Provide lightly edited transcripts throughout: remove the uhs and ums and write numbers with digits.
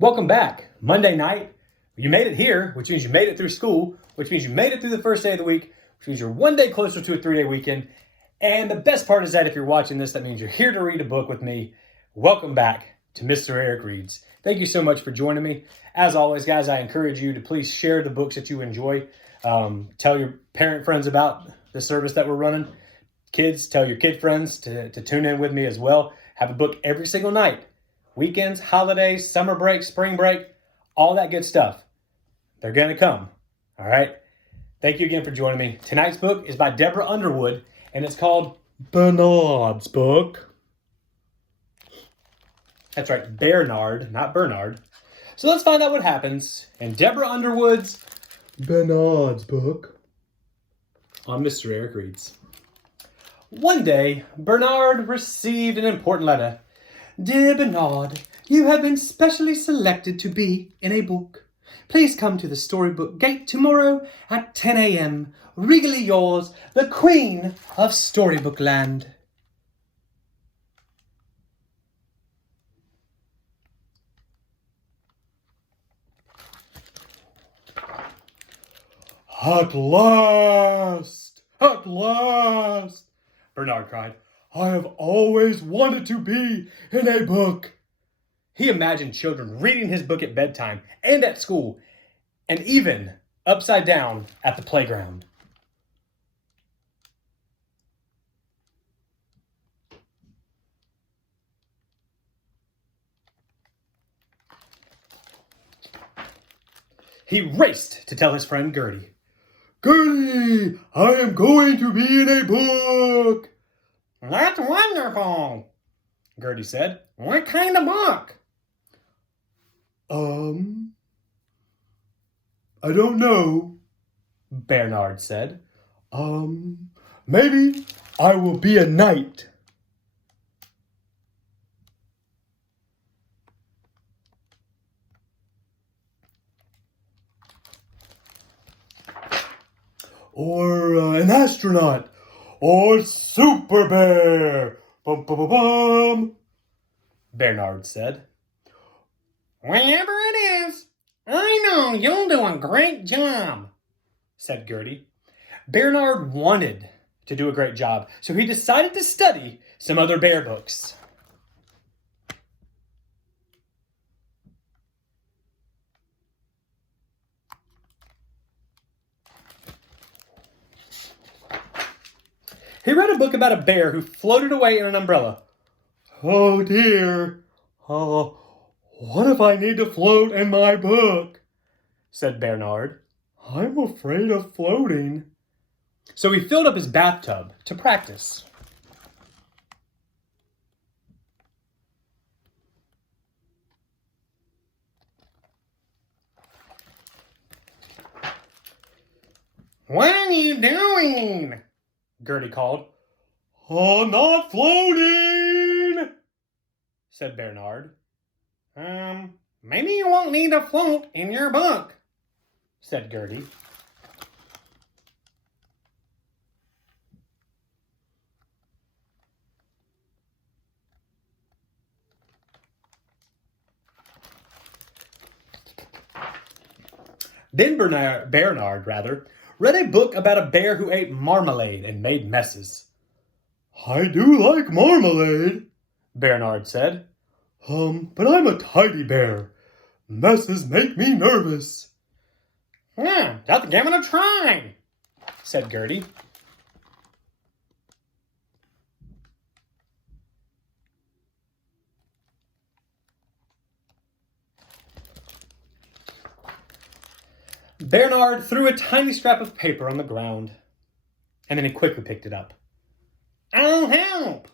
Welcome back. Monday night, you made it here, which means you made it through school, which means you made it through the first day of the week, which means you're one day closer to a 3-day weekend. And the best part is that if you're watching this, that means you're here to read a book with me. Welcome back to Mr. Eric Reads. Thank you so much for joining me. As always, guys, I encourage you to please share the books that you enjoy. Tell your parent friends about the service that we're running. Kids, tell your kid friends to tune in with me as well. Have a book every single night. Weekends, holidays, summer break, spring break, all that good stuff. They're going to come. All right? Thank you again for joining me. Tonight's book is by Deborah Underwood, and it's called Bearnard's Book. That's right, Bearnard, not Bernard. So let's find out what happens in Deborah Underwood's Bearnard's Book on Mr. Eric Reads. One day, Bearnard received an important letter. Dear Bearnard, you have been specially selected to be in a book. Please come to the storybook gate tomorrow at 10 a.m. Regally yours, the Queen of Storybook Land. At last! At last! Bearnard cried. I have always wanted to be in a book. He imagined children reading his book at bedtime and at school, and even upside down at the playground. He raced to tell his friend Gertie. Gertie, I am going to be in a book. That's wonderful, Gertie said. What kind of book? I don't know, Bearnard said. Maybe I will be a knight. Or an astronaut. Or Super Bear! Bum, bum, bum, bum, Bearnard said. Whatever it is, I know you'll do a great job, said Gertie. Bearnard wanted to do a great job, so he decided to study some other bear books. He read a book about a bear who floated away in an umbrella. Oh dear, what if I need to float in my book? Said Bearnard. I'm afraid of floating. So he filled up his bathtub to practice. What are you doing? Gertie called. Oh, not floating, said Bearnard. Maybe you won't need to float in your book, said Gertie. Then Bearnard read a book about a bear who ate marmalade and made messes. I do like marmalade, Bearnard said. But I'm a tidy bear. Messes make me nervous. Just give it a try, said Gertie. Bearnard threw a tiny scrap of paper on the ground, and then he quickly picked it up. I'll help,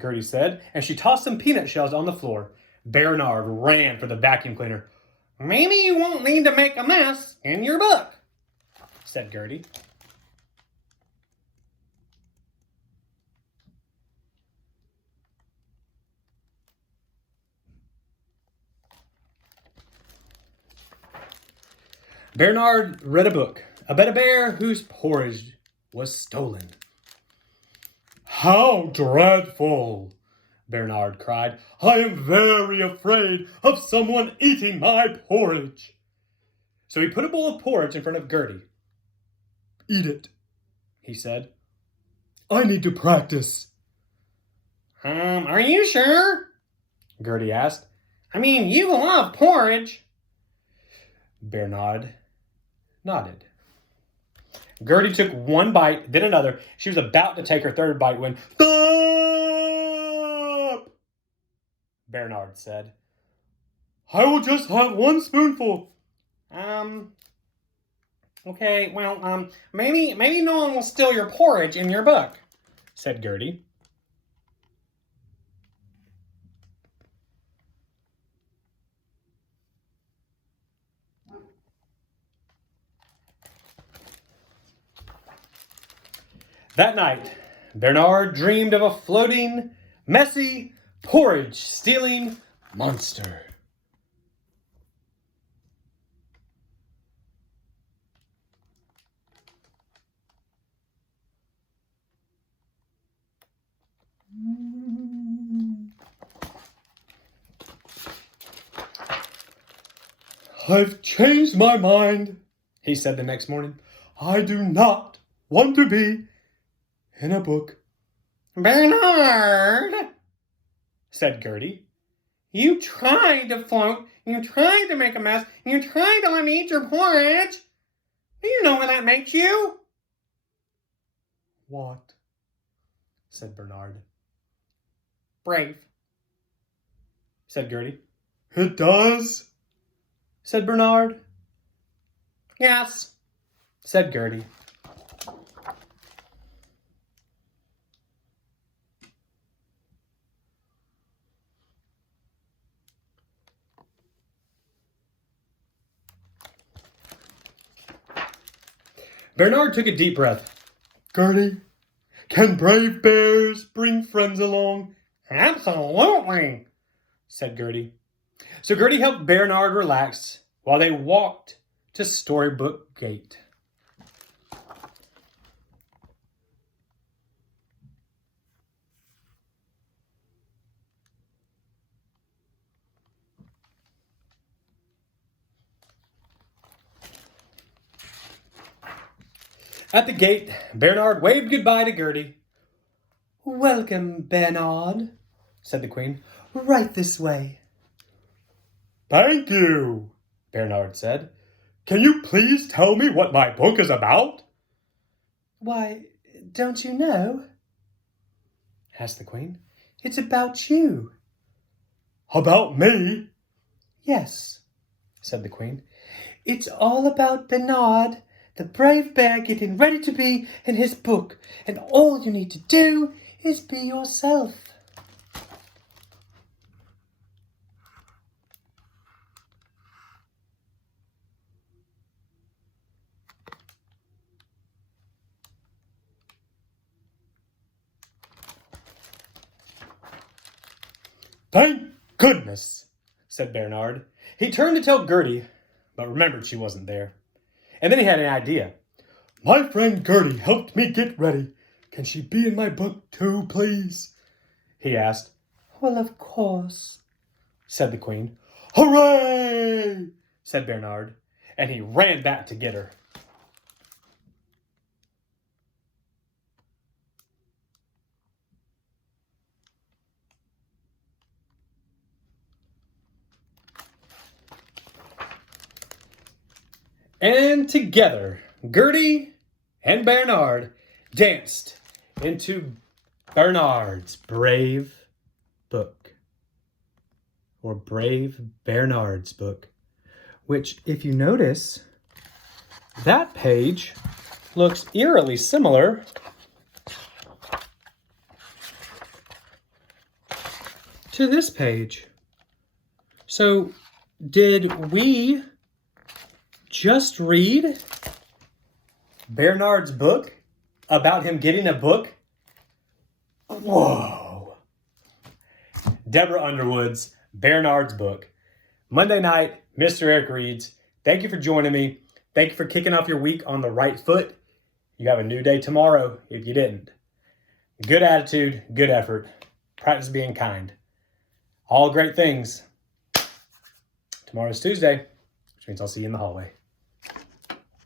Gertie said, and she tossed some peanut shells on the floor. Bearnard ran for the vacuum cleaner. Maybe you won't need to make a mess in your book, said Gertie. Bearnard read a book about a bear whose porridge was stolen. How dreadful, Bearnard cried. "I am very afraid of someone eating my porridge." So he put a bowl of porridge in front of Gertie. "Eat it," he said. "I need to practice." Are you sure?" Gertie asked. "I mean, you love porridge." Bearnard nodded. Gertie took one bite, then another. She was about to take her third bite when, "Stop!" Bearnard said. "I will just have one spoonful." Okay, well, maybe no one will steal your porridge in your book," said Gertie. That night, Bearnard dreamed of a floating, messy, porridge-stealing monster. "I've changed my mind," he said the next morning. "I do not want to be in a book." "Bearnard," said Gertie, "you tried to float, you tried to make a mess, you tried to let me eat your porridge. Do you know what that makes you?" "What?" said Bearnard. "Brave," said Gertie. "It does?" said Bearnard. "Yes," said Gertie. Bearnard took a deep breath. "Gertie, can brave bears bring friends along?" "Absolutely," said Gertie. So Gertie helped Bearnard relax while they walked to Storybook Gate. At the gate, Bearnard waved goodbye to Gertie. "Welcome, Bearnard," said the Queen. "Right this way." "Thank you," Bearnard said. "Can you please tell me what my book is about?" "Why, don't you know?" asked the Queen. "It's about you." "About me?" "Yes," said the Queen. "It's all about Bearnard, the brave bear getting ready to be in his book, and all you need to do is be yourself." "Thank goodness," said Bearnard. He turned to tell Gertie, but remembered she wasn't there. And then he had an idea. "My friend Gertie helped me get ready. Can she be in my book too, please?" he asked. "Well, of course," said the Queen. "Hooray!" said Bearnard, and he ran back to get her. And together, Gertie and Bearnard danced into Bearnard's brave book, or Brave Bearnard's book, which, if you notice, that page looks eerily similar to this page. So, did we just read Bearnard's book about him getting a book? Whoa. Deborah Underwood's Bearnard's book. Monday night, Mr. Eric Reads. Thank you for joining me. Thank you for kicking off your week on the right foot. You have a new day tomorrow if you didn't. Good attitude, good effort. Practice being kind. All great things. Tomorrow's Tuesday, which means I'll see you in the hallway.